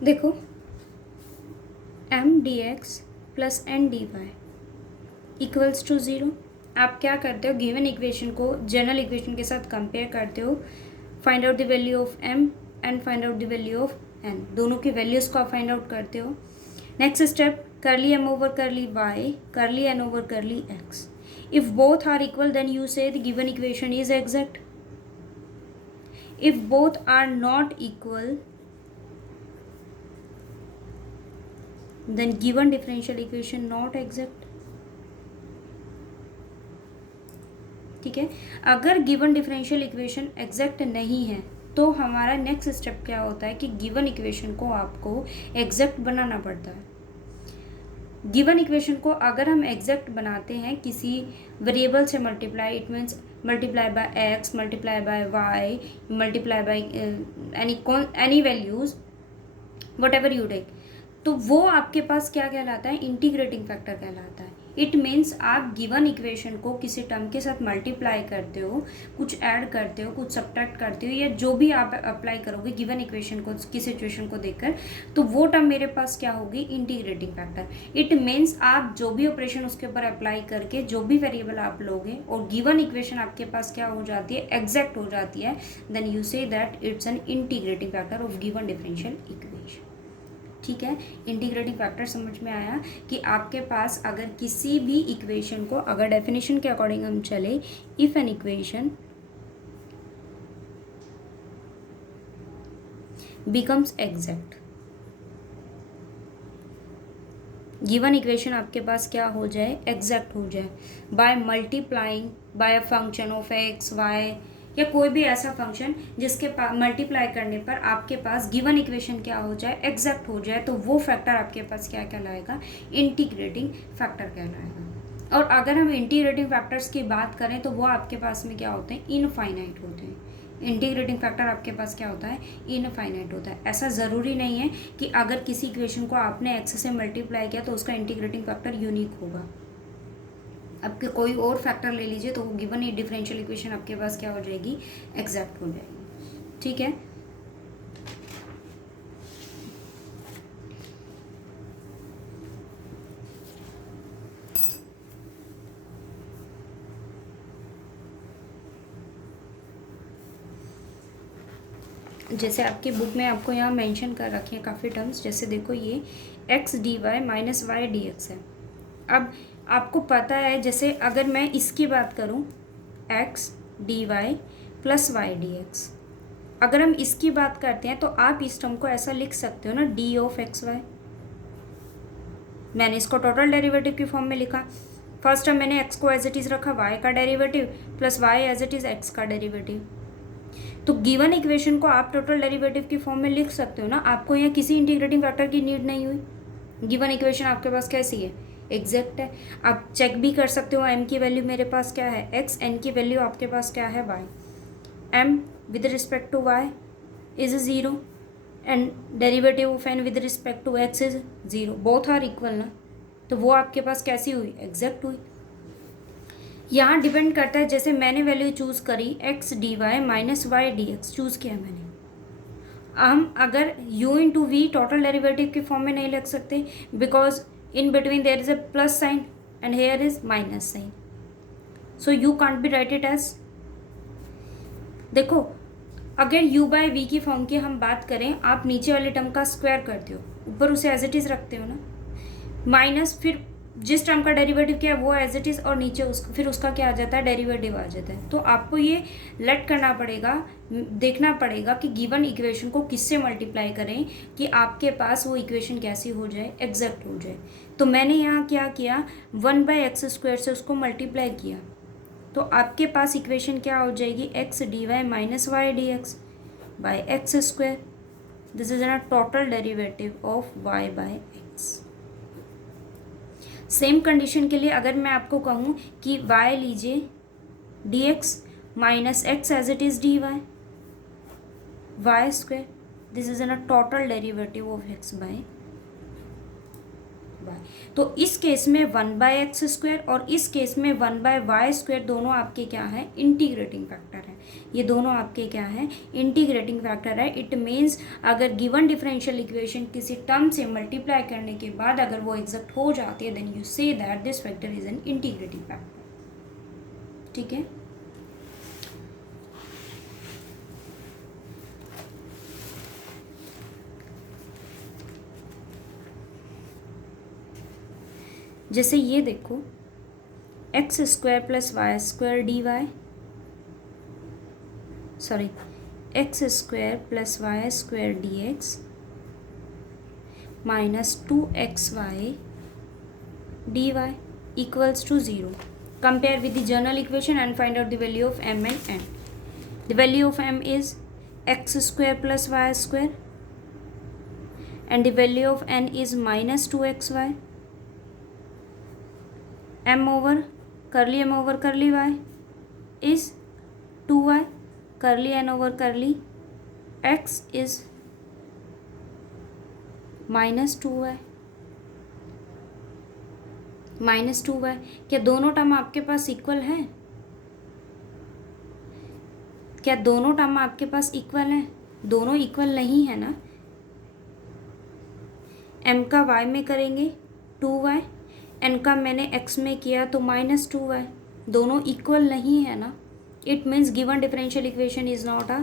देखो m d x plus n d y equals to zero. आप क्या करते हो, गिवन इक्वेशन को जनरल इक्वेशन के साथ कंपेयर करते हो, find out the value of m and find out the value of n, दोनों की वैल्यूज़ को आप फाइंड आउट करते हो। Next step, curly m over curly y, curly n over curly x. If both are equal, then you say the given equation is exact. If both are not equal, then given differential equation not exact. ठीक है, अगर given differential equation exact नहीं है तो हमारा next step क्या होता है कि गिवन इक्वेशन को आपको एग्जैक्ट बनाना पड़ता है। गिवन इक्वेशन को अगर हम एग्जैक्ट बनाते हैं किसी वेरिएबल से multiply, it means multiply by x, multiply by y, multiply by any values whatever you take, तो वो आपके पास क्या कहलाता है, इंटीग्रेटिंग फैक्टर कहलाता है। इट मीन्स आप गिवन इक्वेशन को किसी टर्म के साथ मल्टीप्लाई करते हो, कुछ ऐड करते हो, कुछ सब्ट्रैक्ट करते हो, या जो भी आप अप्लाई करोगे गिवन इक्वेशन को किस सिचुएशन को देखकर, तो वो टर्म मेरे पास क्या होगी, इंटीग्रेटिंग फैक्टर। इट मीन्स आप जो भी ऑपरेशन उसके ऊपर अप्लाई करके जो भी वेरिएबल आप लोगे और गिवन इक्वेशन आपके पास क्या हो जाती है, एग्जैक्ट हो जाती है, then you say that it's an integrating factor of given differential equation. ठीक है, इंटीग्रेटिंग फैक्टर समझ में आया कि आपके पास अगर किसी भी इक्वेशन को, अगर डेफिनेशन के अकॉर्डिंग हम चले, if an equation becomes exact, given equation आपके पास क्या हो जाए, एग्जैक्ट हो जाए, by multiplying by a function of x y, या कोई भी ऐसा फंक्शन जिसके मल्टीप्लाई करने पर आपके पास गिवन इक्वेशन क्या हो जाए, एग्जैक्ट हो जाए, तो वो फैक्टर आपके पास क्या कहलाएगा, इंटीग्रेटिंग फैक्टर कहलाएगा। और अगर हम इंटीग्रेटिंग फैक्टर्स की बात करें तो वो आपके पास में क्या होते हैं, इनफाइनाइट होते हैं। इंटीग्रेटिंग फैक्टर आपके पास क्या होता है, इनफाइनाइट होता है। ऐसा ज़रूरी नहीं है कि अगर किसी इक्वेशन को आपने एक्स से मल्टीप्लाई किया तो उसका इंटीग्रेटिंग फैक्टर यूनिक होगा। आपके कोई और फैक्टर ले लीजिए तो वो गिवन ये डिफरेंशियल इक्वेशन आपके पास क्या हो जाएगी, एग्जैक्ट हो जाएगी। ठीक है, जैसे आपकी बुक में आपको यहाँ मेंशन कर रखे हैं काफ़ी टर्म्स, जैसे देखो ये x d y minus y d x है। अब आपको पता है, जैसे अगर मैं इसकी बात करूँ, x d y plus y d x, अगर हम इसकी बात करते हैं तो आप इस टर्म को ऐसा लिख सकते हो ना, डी ऑफ एक्स वाई। मैंने इसको टोटल डेरिवेटिव की फॉर्म में लिखा। फर्स्ट टर्म मैंने एक्स को एज इट इज़ रखा, वाई का derivative plus y as it is x का डेरिवेटिव। तो गिवन इक्वेशन को आप टोटल डेरिवेटिव की फॉर्म में लिख सकते हो ना, आपको यहाँ किसी इंटीग्रेटिंग फैक्टर की नीड नहीं हुई। गिवन इक्वेशन आपके पास कैसी है, एग्जैक्ट है। आप चेक भी कर सकते हो, एम की वैल्यू मेरे पास क्या है, एक्स, एन की वैल्यू आपके पास क्या है, y. M with respect to y is zero and derivative of N with respect to x is zero, both are equal ना, तो वो आपके पास कैसी हुई, एग्जैक्ट हुई। यहाँ डिपेंड करता है, जैसे मैंने वैल्यू चूज़ करी x d y minus y d x choose किया मैंने, हम अगर u into v total derivative की फॉर्म में नहीं लिख सकते, because in between there is a plus sign and here is minus sign, so you can't be write it as. देखो अगर u बाय वी की फॉर्म की हम बात करें, आप नीचे वाले टर्म का स्क्वायर करते हो, ऊपर उसे एज इट इज़ रखते हो ना, माइनस फिर जिस टर्म का डेरिवेटिव क्या है वो एज इट इज़, और नीचे फिर उसका क्या आ जाता है, डेरिवेटिव आ जाता है। तो आपको ये लेट करना पड़ेगा, देखना पड़ेगा कि गिवन इक्वेशन को किससे मल्टीप्लाई करें कि आपके पास वो इक्वेशन कैसी हो जाए, एग्जैक्ट हो जाए। तो मैंने यहाँ क्या किया, 1/x² से उसको मल्टीप्लाई किया, तो आपके पास इक्वेशन क्या हो जाएगी, x d y minus y d x by x²। This is an total derivative of y by x. Same condition के लिए अगर मैं आपको कहूँ कि y लीजिए d x minus x as it is d y y square, this is an total derivative of x by y. तो इस केस में 1/x² और इस केस में 1/y², दोनों आपके क्या है, इंटीग्रेटिंग फैक्टर है। ये दोनों आपके क्या है, इंटीग्रेटिंग फैक्टर है। इट मीन्स अगर गिवन डिफरेंशियल इक्वेशन किसी टर्म से मल्टीप्लाई करने के बाद अगर वो एग्जैक्ट हो जाती है, then you say that this factor is an integrating factor. ठीक है, जैसे ये देखो x² + y² dy, sorry x² + y² dx minus 2xy dy equals to 0. Compare with the general equation and find out the value of m and n. The value of m is x² + y² and the value of n is minus 2xy. m over curly m over curly y is 2y, curly n over curly x is minus 2y, minus 2y। क्या दोनों term आपके पास equal है? क्या दोनों term आपके पास equal है? दोनों equal नहीं है ना। m का y में करेंगे 2y, n का मैंने x में किया तो minus 2y, दोनों इक्वल नहीं है ना। It means given differential equation is not a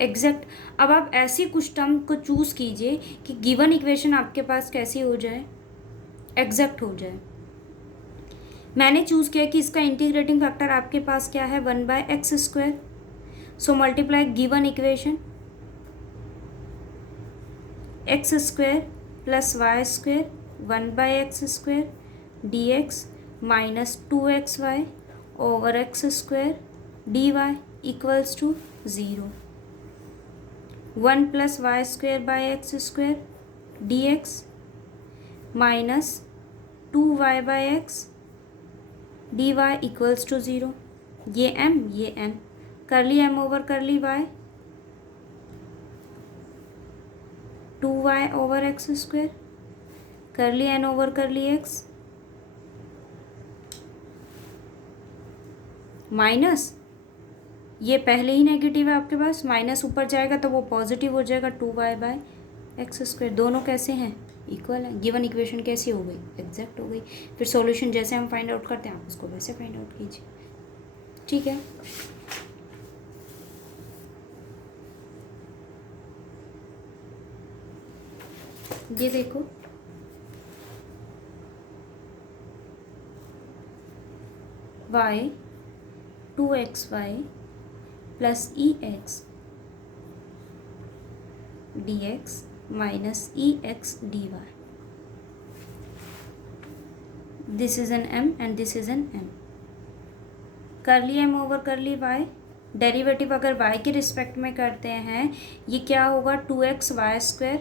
exact. अब आप ऐसी कुछ टर्म को चूज़ कीजिए कि गिवन इक्वेशन आपके पास कैसी हो जाए, एग्जैक्ट हो जाए। मैंने चूज़ किया कि इसका इंटीग्रेटिंग फैक्टर आपके पास क्या है, 1/x²। So multiply given equation x² + y² 1/x² dx minus 2xy over x² dy equals to 0. 1 + y²/x² dx minus 2y/x dy equals to 0. ये m ये n, curly m over curly y, 2y over x², curly n over curly x minus, ये पहले ही negative है आपके पास, minus ऊपर जाएगा तो वो पॉजिटिव हो जाएगा, 2y/x²। दोनों कैसे हैं, इक्वल है। गिवन इक्वेशन कैसी हो गई, एग्जैक्ट हो गई। फिर सॉल्यूशन जैसे हम फाइंड आउट करते हैं आप उसको वैसे फाइंड आउट कीजिए। ठीक है, ये देखो y 2xy plus ex dx minus ex dy. This is an m and this is an m. curly m over curly y, derivative अगर y के रिस्पेक्ट में करते हैं ये क्या होगा, 2xy²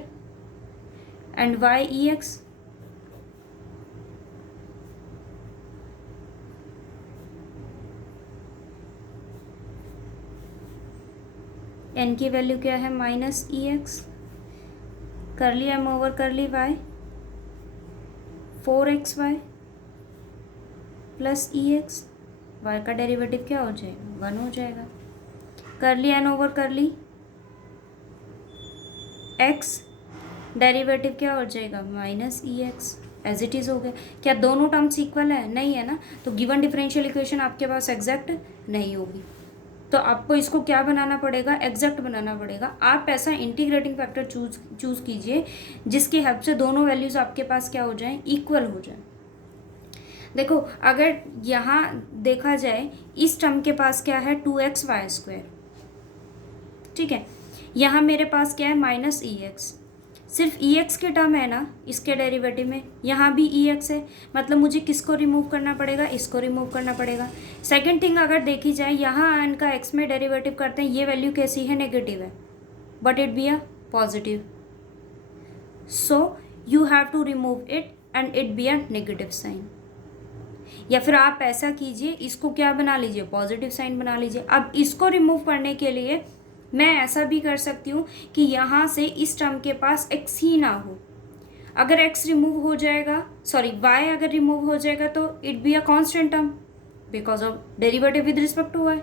and y ex। n की वैल्यू क्या है, minus ex, curly m over curly y 4xy plus ex, y का डेरिवेटिव क्या हो जाएगा, 1 हो जाएगा। curly n over curly x, derivative क्या हो जाएगा, minus ex, as it is हो गया। क्या दोनों टर्म्स इक्वल है, नहीं है ना। तो गिवन डिफरेंशियल इक्वेशन आपके पास एग्जैक्ट नहीं होगी, तो आपको इसको क्या बनाना पड़ेगा, एग्जैक्ट बनाना पड़ेगा। आप ऐसा इंटीग्रेटिंग फैक्टर चूज़ कीजिए जिसकी हेल्प से दोनों वैल्यूज़ आपके पास क्या हो जाएं, इक्वल हो जाए। देखो अगर यहाँ देखा जाए इस टर्म के पास क्या है, 2xy², ठीक है। यहाँ मेरे पास क्या है, माइनस ex, सिर्फ ex के टर्म है ना इसके डेरिवेटिव में, यहाँ भी ex है, मतलब मुझे किसको रिमूव करना पड़ेगा, इसको रिमूव करना पड़ेगा। सेकंड थिंग अगर देखी जाए, यहाँ n का x में डेरिवेटिव करते हैं, ये वैल्यू कैसी है, नेगेटिव है, but it be a positive, so you have to remove it and it be a negative sign. या फिर आप ऐसा कीजिए, इसको क्या बना लीजिए, पॉजिटिव साइन बना लीजिए। अब इसको रिमूव करने के लिए मैं ऐसा भी कर सकती हूँ कि यहाँ से इस टर्म के पास x ही ना हो, अगर x रिमूव हो जाएगा, सॉरी y अगर रिमूव हो जाएगा तो it be a constant term because of derivative with respect to y।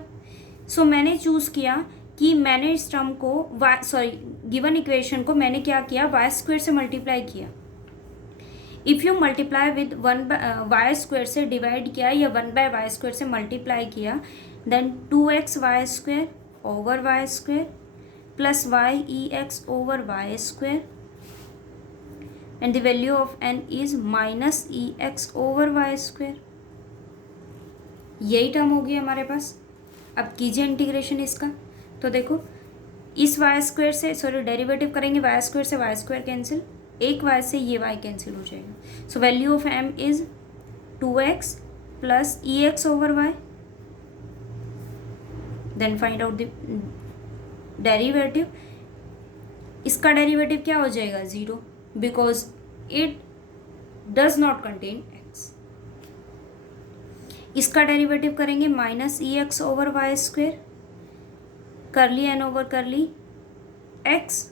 So मैंने चूज़ किया कि मैंने इस टर्म को गिवन इक्वेशन को मैंने क्या किया, वाई स्क्वायर से मल्टीप्लाई किया। If you multiply with y square से डिवाइड किया या 1/y स्क्वायर से मल्टीप्लाई किया, then 2xy² over y square plus y(x) over y square and the value of n is -(x) over y square. यही term होगी हमारे पास। अब कीजिए इंटीग्रेशन इसका। तो देखो इस वाई स्क्वायर से, सॉरी डेरिवेटिव करेंगे, वाई स्क्वायर से वाई स्क्वायर कैंसिल, एक वाई से ये वाई कैंसिल हो जाएगा। So value of m is 2x plus (ex) over y. Then find out the derivative. इसका डेरिवेटिव क्या हो जाएगा, 0, because it does not contain x। इसका डेरिवेटिव करेंगे -(ex) over y square, curly n over curly x,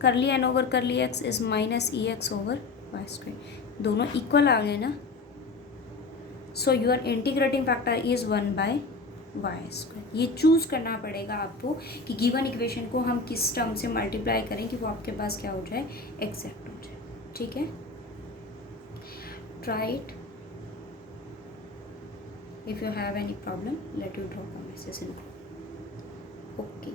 curly n over curly x is -(ex) over y square. दोनों equal आ गए ना। So your integrating factor is 1/y square. ये choose करना पड़ेगा आपको कि गिवन इक्वेशन को हम किस टर्म से मल्टीप्लाई करें कि वो आपके पास क्या हो जाए, एग्जैक्ट हो जाए। ठीक है, try it. If you have any problem, let you drop a message in. Okay.